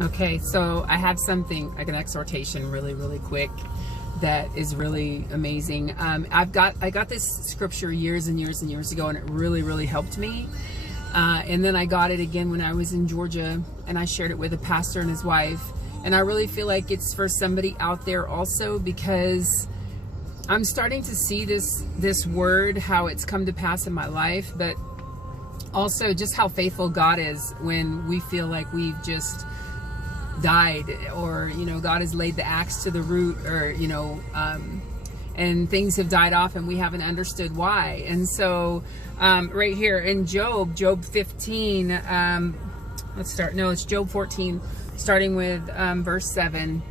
Okay, so I have something like an exhortation really quick that is really amazing. I got this scripture years and years ago, and it really helped me. And then I got it again when I was in Georgia, and I shared it with a pastor and his wife. And I really feel like it's for somebody out there also, because I'm starting to see this word, how it's come to pass in my life, but also just how faithful God is when we feel like we've just died, or God has laid the axe to the root, or and things have died off and we haven't understood why. And so right here in Job 15, it's Job 14, starting with verse 7.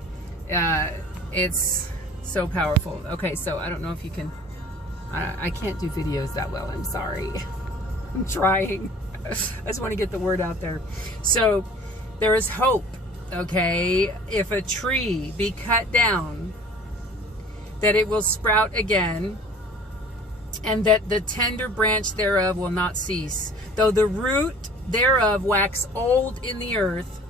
It's so powerful. Okay, so I don't know if you can, I can't do videos that well, I'm sorry. I'm trying. I just want to get the word out there. So there is hope. Okay, if a tree be cut down, that it will sprout again, and that the tender branch thereof will not cease, though the root thereof wax old in the earth,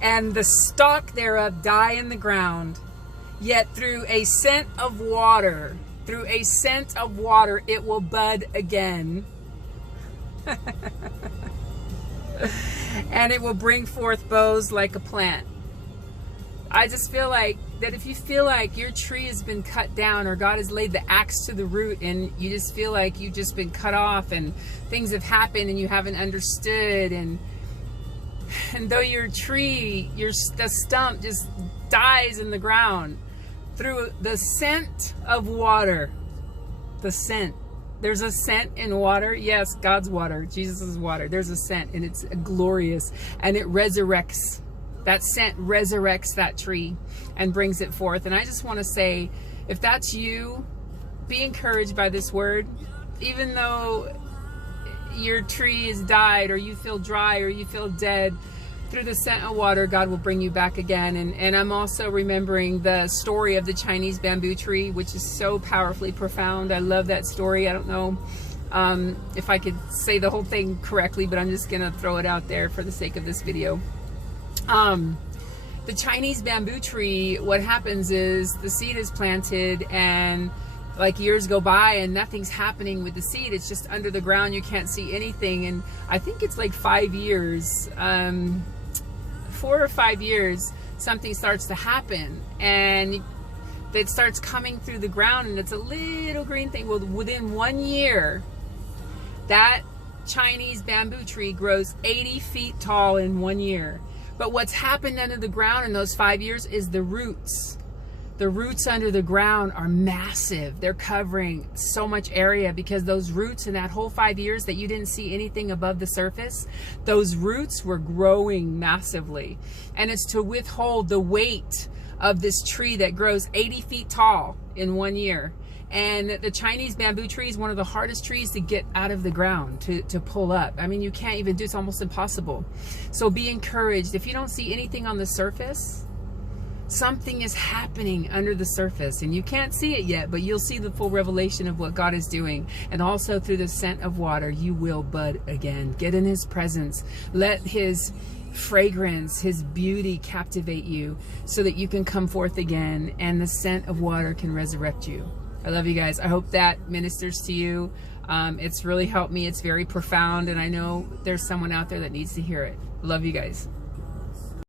and the stalk thereof die in the ground, yet through a scent of water it will bud again. And it will bring forth boughs like a plant. I just feel like that if you feel like your tree has been cut down, or God has laid the axe to the root, and you just feel like you've just been cut off and things have happened and you haven't understood, and though your tree, the stump just dies in the ground, through the scent of water, there's a scent in water. Yes, God's water, Jesus' water. There's a scent, and it's glorious, and it resurrects. That scent resurrects that tree and brings it forth. And I just want to say, if that's you, be encouraged by this word. Even though your tree has died, or you feel dry, or you feel dead, through the scent of water, God will bring you back again. And I'm also remembering the story of the Chinese bamboo tree, which is so powerfully profound. I love that story. I don't know if I could say the whole thing correctly, but I'm just going to throw it out there for the sake of this video. The Chinese bamboo tree, what happens is the seed is planted, and like years go by and nothing's happening with the seed. It's just under the ground. You can't see anything. And I think it's like 5 years, 4 or 5 years, something starts to happen, and it starts coming through the ground, and it's a little green thing. Well, within 1 year, that Chinese bamboo tree grows 80 feet tall in 1 year. But what's happened under the ground in those 5 years is the roots. The roots under the ground are massive. They're covering so much area, because those roots in that whole 5 years that you didn't see anything above the surface, those roots were growing massively. And it's to withhold the weight of this tree that grows 80 feet tall in 1 year. And the Chinese bamboo tree is one of the hardest trees to get out of the ground, to pull up. I mean, you can't even do, it's almost impossible. So be encouraged. If you don't see anything on the surface, something is happening under the surface, and you can't see it yet, but you'll see the full revelation of what God is doing. And also through the scent of water, you will bud again. Get in His presence. Let His fragrance, His beauty captivate you, so that you can come forth again, and the scent of water can resurrect you. I love you guys. I hope that ministers to you. It's really helped me. It's very profound, and I know there's someone out there that needs to hear it. Love you guys.